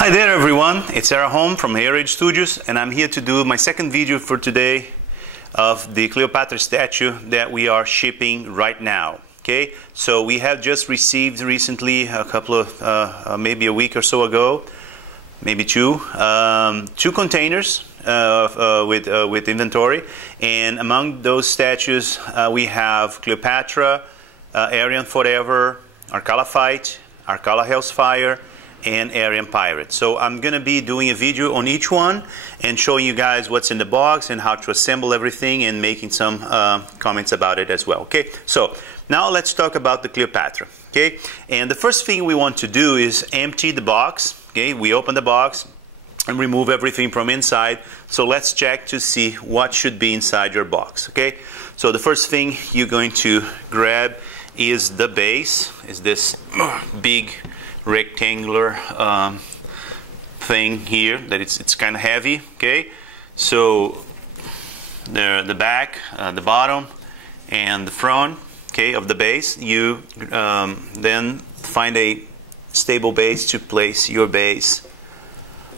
Hi there everyone, it's Sarah Home from Heritage Studios, and I'm here to do my second video for today of the Cleopatra statue that we are shipping right now. Okay, so we have just received recently, a couple of maybe a week or so ago, maybe two containers with inventory, and among those statues we have Cleopatra, Aryan Forever, Arcala Fight, Arcala Hellfire, and Aryan Pirate. So I'm going to be doing a video on each one and showing you guys what's in the box and how to assemble everything and making some comments about it as well. Okay, so now let's talk about the Cleopatra. Okay, and the first thing we want to do is empty the box. Okay, we open the box and remove everything from inside. So let's check to see what should be inside your box. Okay, so the first thing you're going to grab is the base, is this big rectangular thing here that it's kind of heavy. Okay, so the back, the bottom, and the front, okay, of the base. You then find a stable base to place your base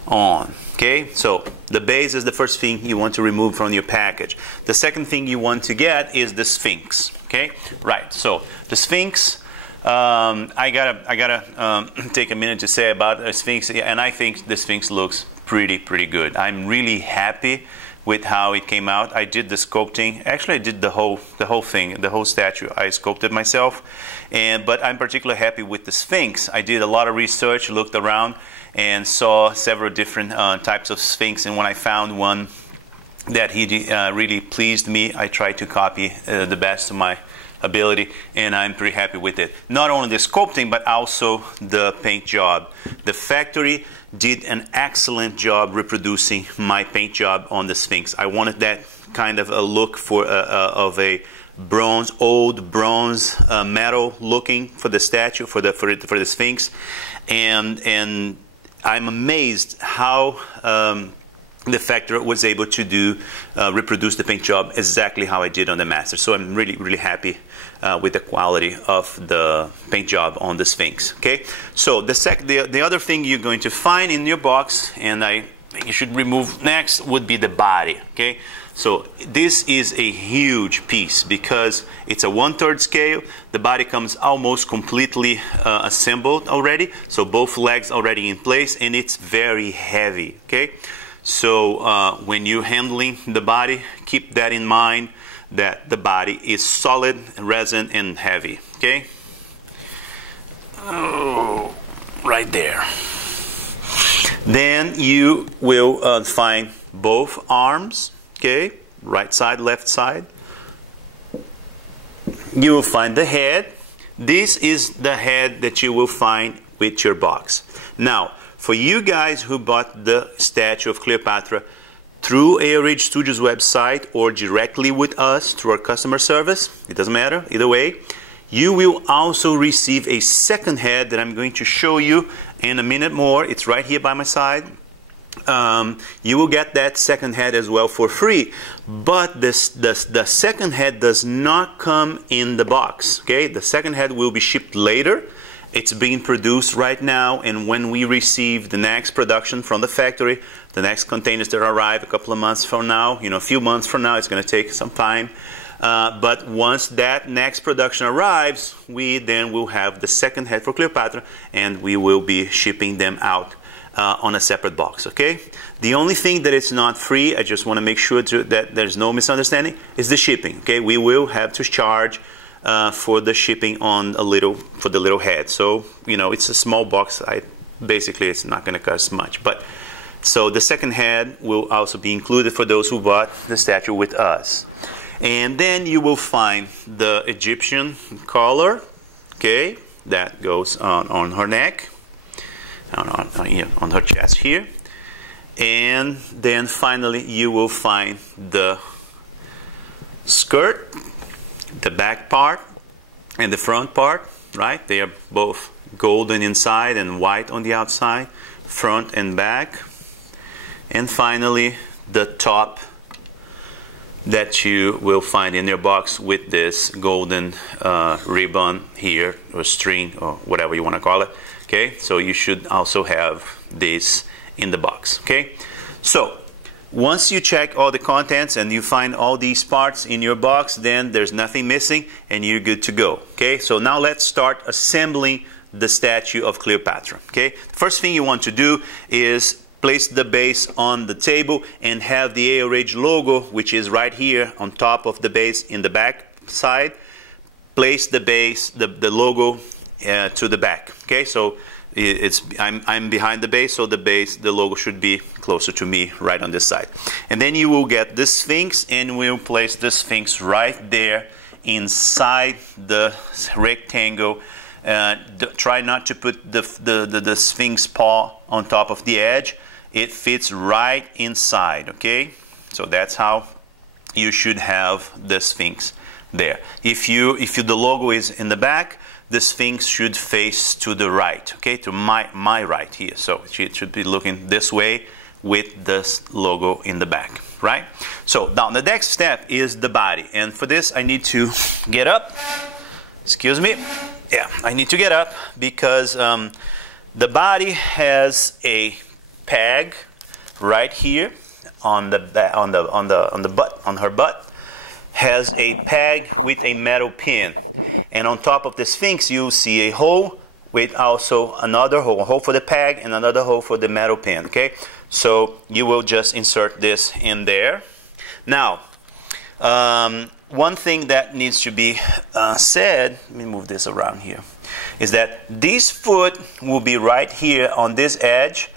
on. Okay, so the base is the first thing you want to remove from your package. The second thing you want to get is the Sphinx. Okay, right. So the Sphinx. I gotta take a minute to say about the Sphinx, and I think the Sphinx looks pretty good. I'm really happy with how it came out. I did the sculpting. Actually, I did the whole thing, the whole statue. I sculpted myself, but I'm particularly happy with the Sphinx. I did a lot of research, looked around, and saw several different types of Sphinx. And when I found one that really pleased me, I tried to copy the best of my ability, and I'm pretty happy with it. Not only the sculpting, but also the paint job. The factory did an excellent job reproducing my paint job on the Sphinx. I wanted that kind of a look for of a bronze, old bronze metal looking for the statue, for the Sphinx, and I'm amazed how the factory was able to do reproduce the paint job exactly how I did on the master. So I'm really happy with the quality of the paint job on the Sphinx. Okay, so the other thing you're going to find in your box, and you should remove next, would be the body. Okay, so this is a huge piece because it's a 1/3 scale. The body comes almost completely assembled already, so both legs already in place, and it's very heavy. Okay, so when you're handling the body, keep that in mind, that the body is solid, resin, and heavy. Okay? Oh, right there. Then you will find both arms. Okay? Right side, left side. You will find the head. This is the head that you will find with your box. Now, for you guys who bought the statue of Cleopatra through Heritage Studios website or directly with us through our customer service, it doesn't matter, either way, you will also receive a second head that I'm going to show you in a minute more. It's right here by my side. You will get that second head as well for free, but the second head does not come in the box. Okay, the second head will be shipped later. It's being produced right now, and when we receive the next production from the factory, the next containers that arrive a couple of months from now, a few months from now, it's going to take some time. But once that next production arrives, we then will have the second head for Cleopatra, and we will be shipping them out on a separate box. Okay? The only thing that it's not free, I just want to make sure that there's no misunderstanding, is the shipping. Okay? We will have to charge for the shipping on for the little head. So it's a small box. Basically it's not going to cost much. But so the second head will also be included for those who bought the statue with us. And then you will find the Egyptian collar. Okay, that goes on her neck, on her chest here. And then finally you will find the skirt, the back part and the front part, right? They are both golden inside and white on the outside, front and back. And finally, the top that you will find in your box with this golden ribbon here, or string, or whatever you want to call it. Okay, so you should also have this in the box. Okay, so once you check all the contents and you find all these parts in your box, then there's nothing missing and you're good to go. Okay, so now let's start assembling the statue of Cleopatra. Okay, the first thing you want to do is place the base on the table and have the AOH logo, which is right here on top of the base in the back side. Place the base, the logo to the back. Okay, so I'm behind the base, so the logo should be closer to me, right on this side. And then you will get this Sphinx, and we'll place the Sphinx right there inside the rectangle. Try not to put the Sphinx paw on top of the edge. It fits right inside. Okay, so that's how you should have the Sphinx there. If the logo is in the back, the Sphinx should face to the right, okay, to my right here. So it should be looking this way with this logo in the back, right? So now the next step is the body. And for this, I need to get up. Excuse me. Yeah, I need to get up because the body has a peg right here on the butt, on her butt. Has a peg with a metal pin, and on top of the Sphinx you'll see a hole with also another hole, a hole for the peg and another hole for the metal pin. Okay, so you will just insert this in there. Now, one thing that needs to be said, let me move this around here, is that this foot will be right here on this edge,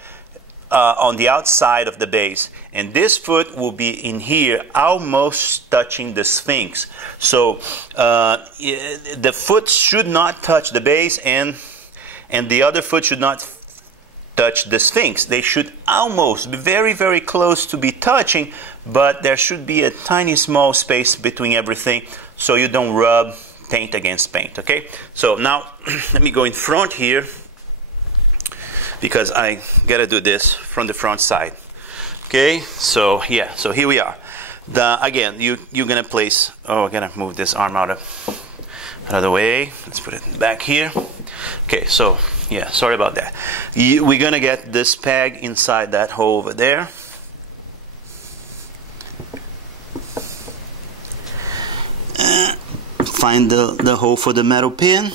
on the outside of the base, and this foot will be in here almost touching the Sphinx. So the foot should not touch the base, and the other foot should not touch the Sphinx. They should almost be very, very close to be touching, but there should be a tiny small space between everything so you don't rub paint against paint. Okay, so now let me go in front here, because I gotta do this from the front side. Okay, so yeah, so here we are. Again, you're gonna place. Oh, I gotta move this arm out of the way. Let's put it back here. Okay, so yeah, sorry about that. We're gonna get this peg inside that hole over there. Find the hole for the metal pin.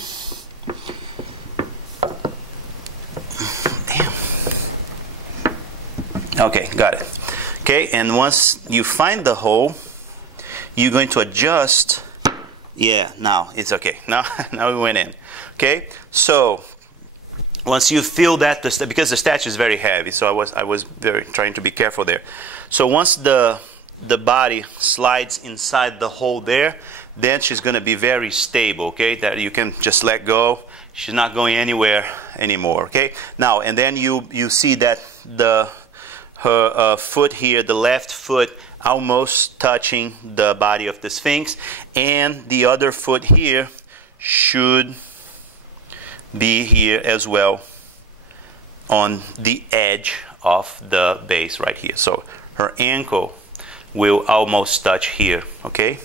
Okay, got it. Okay, and once you find the hole, you're going to adjust. Yeah, now it's okay. Now we went in. Okay, so once you feel that, because the statue is very heavy, so I was very trying to be careful there. So once the body slides inside the hole there, then she's going to be very stable. Okay, that you can just let go. She's not going anywhere anymore. Okay, now and then you see that her foot here, the left foot, almost touching the body of the Sphinx, and the other foot here should be here as well on the edge of the base right here. So her ankle will almost touch here. Okay,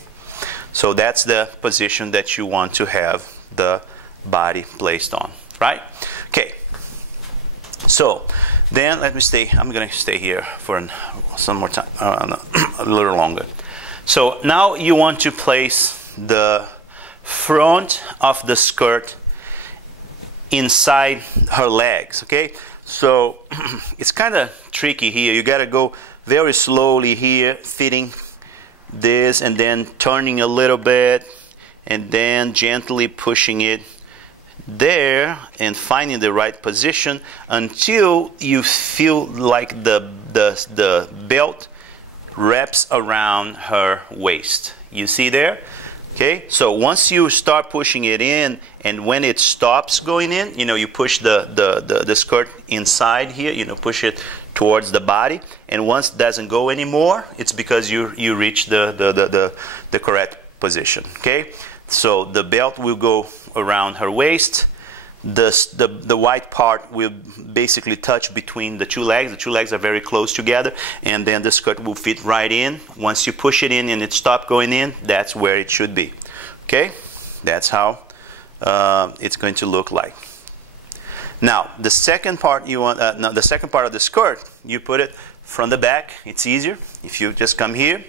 so that's the position that you want to have the body placed on, right? Okay, so then let me stay. I'm going to stay here for some more time, a little longer. So now you want to place the front of the skirt inside her legs. Okay, so it's kind of tricky here. You got to go very slowly here, fitting this and then turning a little bit and then gently pushing it there and finding the right position until you feel like the belt wraps around her waist. You see there? Okay, so once you start pushing it in, and when it stops going in, you push the skirt inside here, push it towards the body, and once it doesn't go anymore, it's because you reach the correct position. Okay, so the belt will go around her waist. The white part will basically touch between the two legs. The two legs are very close together, and then the skirt will fit right in. Once you push it in and it stops going in, that's where it should be. Okay, that's how it's going to look like. Now, the second part you want, no, the second part of the skirt, you put it from the back. It's easier if you just come here.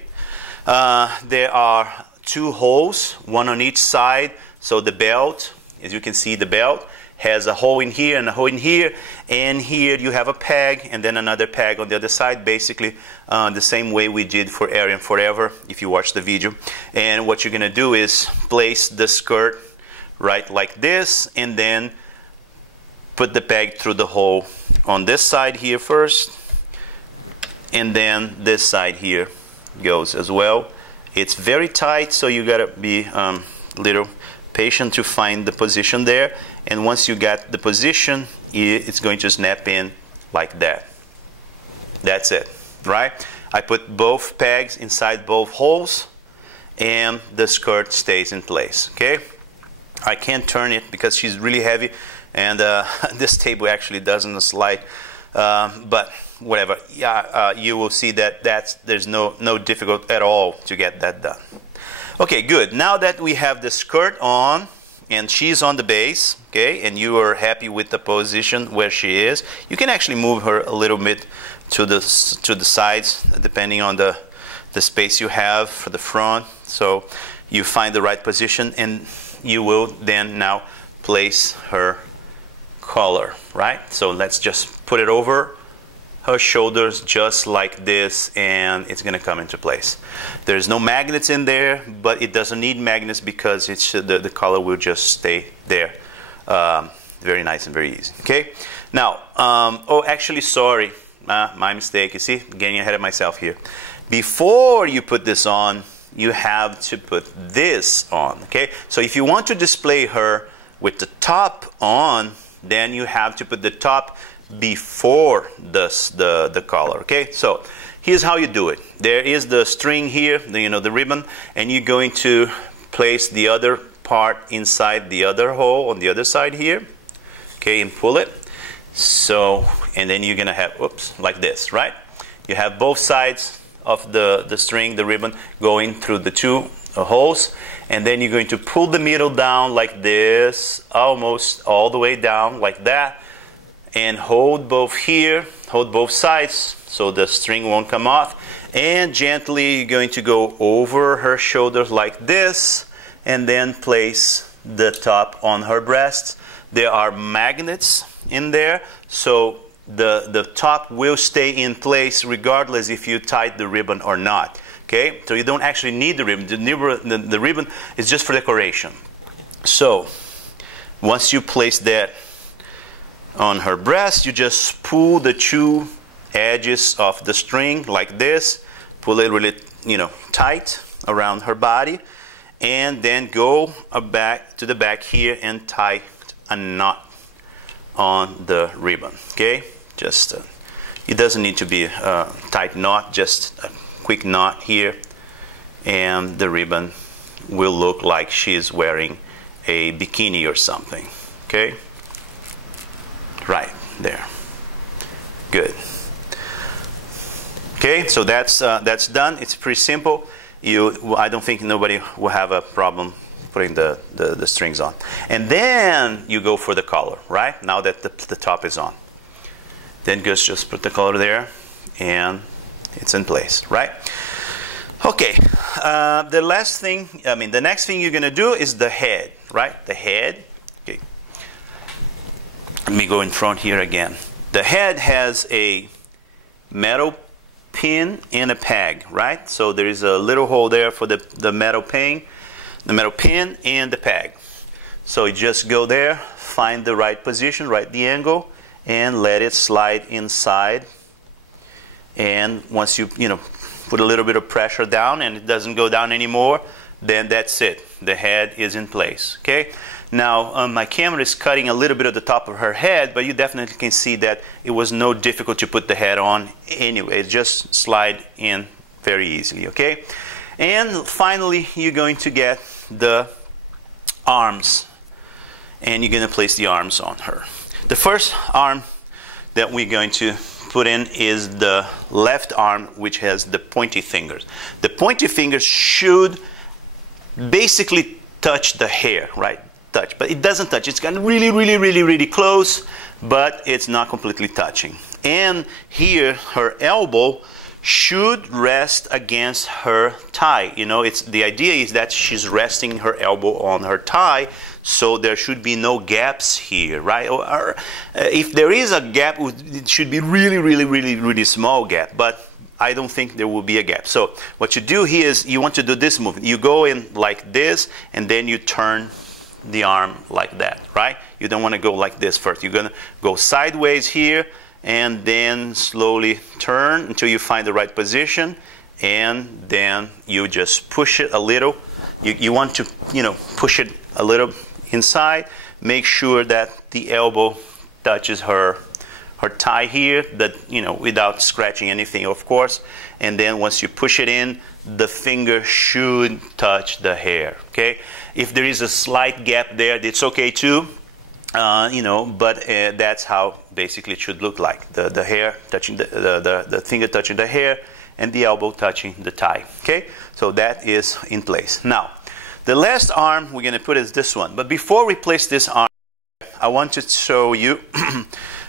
There are 2 holes, one on each side. So the belt, as you can see, the belt has a hole in here and a hole in here. And here you have a peg and then another peg on the other side. Basically, the same way we did for Arian Forever, if you watch the video. And what you're going to do is place the skirt right like this, and then put the peg through the hole on this side here first, and then this side here goes as well. It's very tight, so you gotta be a little patient to find the position there. And once you got the position, it's going to snap in like that. That's it, right? I put both pegs inside both holes, and the skirt stays in place, okay? I can't turn it because she's really heavy, and this table actually doesn't slide, but whatever. Yeah, you will see that there's no difficult at all to get that done. Okay, good. Now that we have the skirt on and she's on the base, okay, and you are happy with the position where she is, you can actually move her a little bit to the sides, depending on the space you have for the front. So you find the right position, and you will then now place her collar, right? So let's just put it over her shoulders just like this, and it's going to come into place. There's no magnets in there, but it doesn't need magnets because it's the collar will just stay there. Very nice and very easy. Okay. Now, oh, actually, sorry, my mistake. You see, getting ahead of myself here. Before you put this on, you have to put this on. Okay. So if you want to display her with the top on, then you have to put the top before the collar. Okay, so here's how you do it. There is the string here, the ribbon, and you're going to place the other part inside the other hole on the other side here. Okay, and pull it. So, and then you're gonna have, oops, like this, right? You have both sides of the string, the ribbon, going through the 2 holes, and then you're going to pull the middle down like this, almost all the way down like that, and hold both here, hold both sides so the string won't come off, and gently you're going to go over her shoulders like this, and then place the top on her breasts. There are magnets in there, so the top will stay in place regardless if you tied the ribbon or not. Okay, so you don't actually need the ribbon. The ribbon is just for decoration. So once you place that on her breast, you just pull the 2 edges of the string like this, pull it really, tight around her body, and then go back to the back here and tie a knot on the ribbon. Okay, just it doesn't need to be a tight knot, just a quick knot here, and the ribbon will look like she's wearing a bikini or something. Okay, right there. Good. Okay, so that's done. It's pretty simple. I don't think nobody will have a problem putting the strings on. And then you go for the collar, right? Now that the top is on. Then just put the collar there, and it's in place, right? Okay, the next thing you're going to do is the head, right? The head. Okay. Let me go in front here again. The head has a metal pin and a peg, right? So there is a little hole there for the metal pin and the peg. So you just go there, find the right position, right the angle, and let it slide inside. And once you put a little bit of pressure down and it doesn't go down anymore, then that's it. The head is in place. Okay. Now my camera is cutting a little bit of the top of her head, but you definitely can see that it was no difficult to put the head on anyway. It just slide in very easily. Okay. And finally, you're going to get the arms, and you're going to place the arms on her. The first arm that we're going to put in is the left arm, which has the pointy fingers. The pointy fingers should basically touch the hair, right? Touch, but it doesn't touch. It's kind of really, really, really, really close, but it's not completely touching. And here, her elbow should rest against her thigh. You know, the idea is that she's resting her elbow on her thigh, so there should be no gaps here, right? Or if there is a gap, it should be really small gap, but I don't think there will be a gap. So what you do here is you want to do this movement. You go in like this, and then you turn the arm like that, right? You don't want to go like this first. You're going to go sideways here, and then slowly turn until you find the right position, and then you just push it a little. You want to, you know, push it a little inside. Make sure that the elbow touches her thigh here, that, you know, without scratching anything, of course. And then once you push it in, the finger should touch the hair. Okay. If there is a slight gap there, it's okay too. You know, but that's how basically it should look like. The hair touching the finger touching the hair, and the elbow touching the thigh. Okay, so that is in place. Now, the last arm we're going to put is this one. But before we place this arm, I want to show you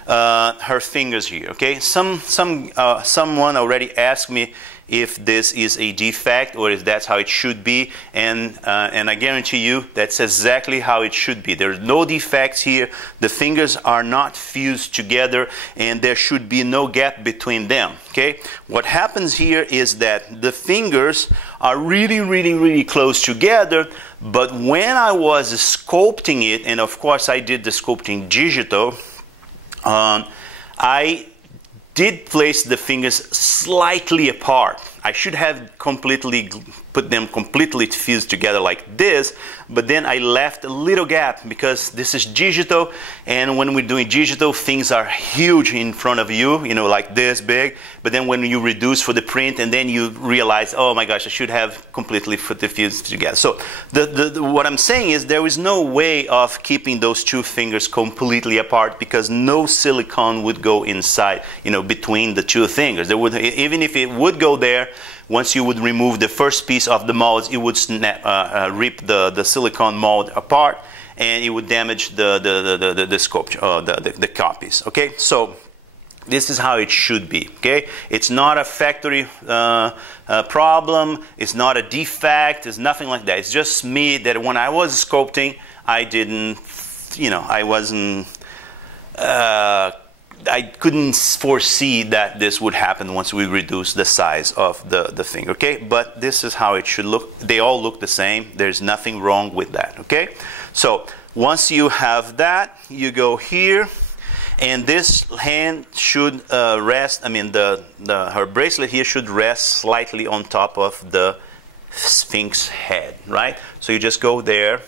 her fingers here. Okay, someone already asked me if this is a defect or if that's how it should be, and I guarantee you that's exactly how it should be. There's no defects here. The fingers are not fused together, and there should be no gap between them. Okay, what happens here is that the fingers are really close together, but when I was sculpting it, and of course I did the sculpting digital, I did place the fingers slightly apart. I should have put them completely fused together like this, but then I left a little gap because this is digital, and when we're doing digital, things are huge in front of you, you know, like this big. But then when you reduce for the print, and then you realize, oh my gosh, I should have completely put the fused together. So what I'm saying is there is no way of keeping those two fingers completely apart, because no silicone would go inside, you know, between the two fingers. There would, even if it would go there, once you would remove the first piece of the molds, it would rip the silicone mold apart, and it would damage the sculpture, the copies. Okay, so this is how it should be. Okay, it's not a factory problem. It's not a defect. It's nothing like that. It's just me that when I was sculpting, I didn't, you know, I wasn't. I couldn't foresee that this would happen once we reduce the size of the finger, okay? But this is how it should look. They all look the same. There's nothing wrong with that, okay? So once you have that, you go here, and this hand should rest, I mean, her bracelet here should rest slightly on top of the Sphinx head, right? So you just go there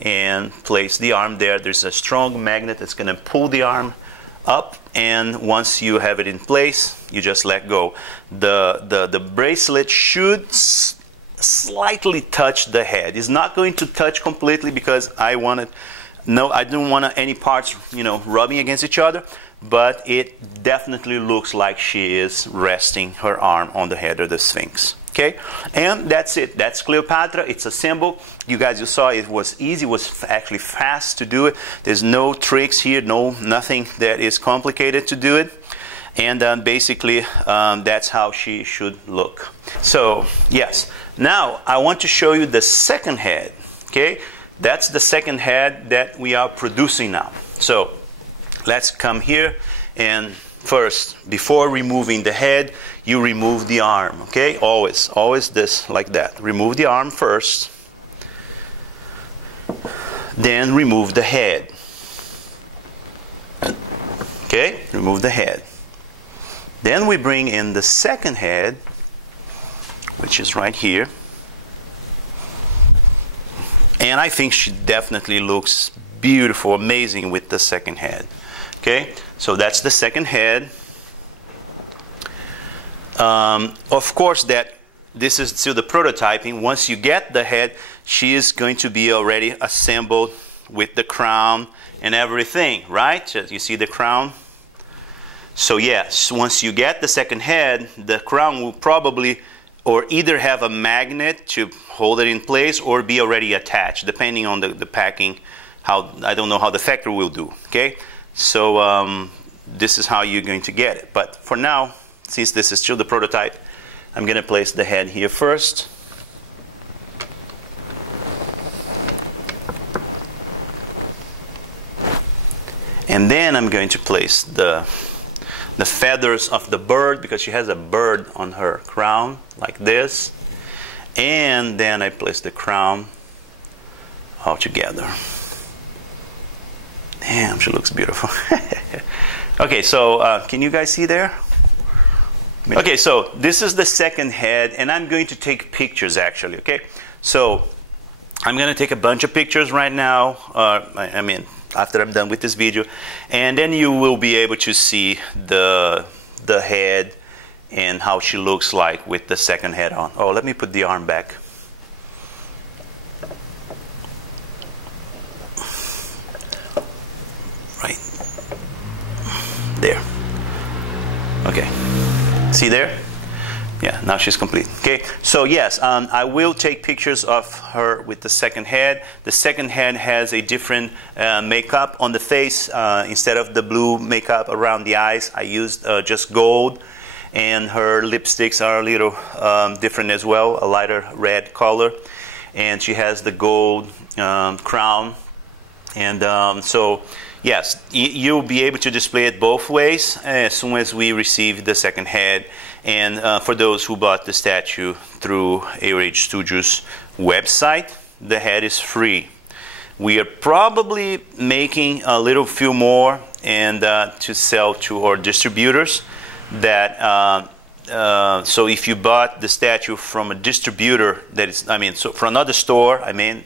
and place the arm there. There's a strong magnet that's going to pull the arm up, and once you have it in place, you just let go. The bracelet should slightly touch the head. It's not going to touch completely, because I don't want any parts, you know, rubbing against each other, but it definitely looks like she is resting her arm on the head of the Sphinx. Okay, and that's it. That's Cleopatra. It's assembled. You guys, you saw it was easy. It was actually fast to do it. There's no tricks here. Nothing that is complicated to do it. And basically, that's how she should look. So yes. Now I want to show you the second head. Okay, that's the second head that we are producing now. So let's come here, and first, before removing the head, you remove the arm, okay? Always this, like that. Remove the arm first, then remove the head. Okay, remove the head. Then we bring in the second head, which is right here. And I think she definitely looks beautiful, amazing with the second head. Okay, so that's the second head. Of course, this is still the prototyping. Once you get the head, she is going to be already assembled with the crown and everything, right? So you see the crown? So yes, once you get the second head, the crown will probably or either have a magnet to hold it in place or be already attached, depending on the packing. I don't know how the factory will do, okay? So this is how you're going to get it. But for now, since this is still the prototype, I'm going to place the head here first. And then I'm going to place the feathers of the bird, because she has a bird on her crown, like this. And then I place the crown all together. Damn, she looks beautiful. Okay, so can you guys see there? Okay, so this is the second head, and I'm going to take pictures actually, okay? So I'm going to take a bunch of pictures right now, I mean, after I'm done with this video, and then you will be able to see the head and how she looks like with the second head on. Oh, let me put the arm back. Right there. Okay. See there? Yeah, now she's complete. Okay, so yes, I will take pictures of her with the second head. The second head has a different makeup on the face. Instead of the blue makeup around the eyes, I used just gold. And her lipsticks are a little different as well, a lighter red color. And she has the gold crown. And so, yes, you'll be able to display it both ways as soon as we receive the second head. And for those who bought the statue through AOH Studios website, the head is free. We are probably making a little few more and to sell to our distributors. That so if you bought the statue from a distributor that is, I mean, so from another store,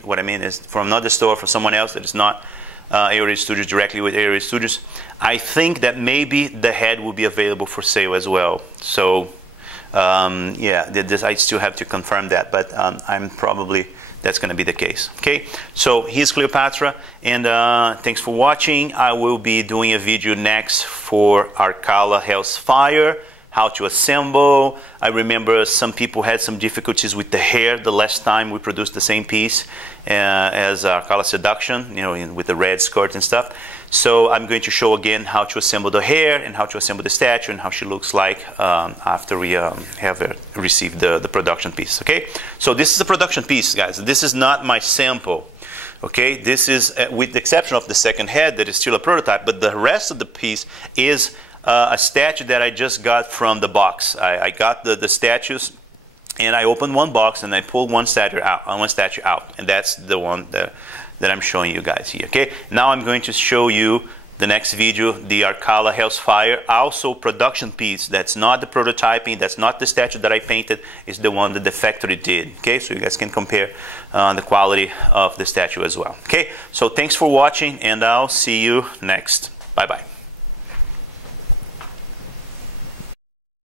what I mean is from another store for someone else that is not AOH Studios, directly with AOH Studios, I think that maybe the head will be available for sale as well. So yeah, I still have to confirm that, but I'm probably, that's going to be the case. Okay, so here's Cleopatra, and thanks for watching. I will be doing a video next for Arcala Hellfire, how to assemble. I remember some people had some difficulties with the hair the last time we produced the same piece as Arcala Seduction, you know, with the red skirt and stuff. So I'm going to show again how to assemble the hair and how to assemble the statue and how she looks like after we have received the production piece. Okay, so this is a production piece, guys. This is not my sample. Okay, this is with the exception of the second head that is still a prototype, but the rest of the piece is a statue that I just got from the box. I got the statues, and I opened one box and I pulled one statue out, and that's the one that I'm showing you guys here. Okay, now I'm going to show you the next video, the Arcala Hellfire, also production piece. That's not the prototyping, that's not the statue that I painted, it's the one that the factory did. Okay, so you guys can compare the quality of the statue as well. Okay, so thanks for watching, and I'll see you next. Bye bye.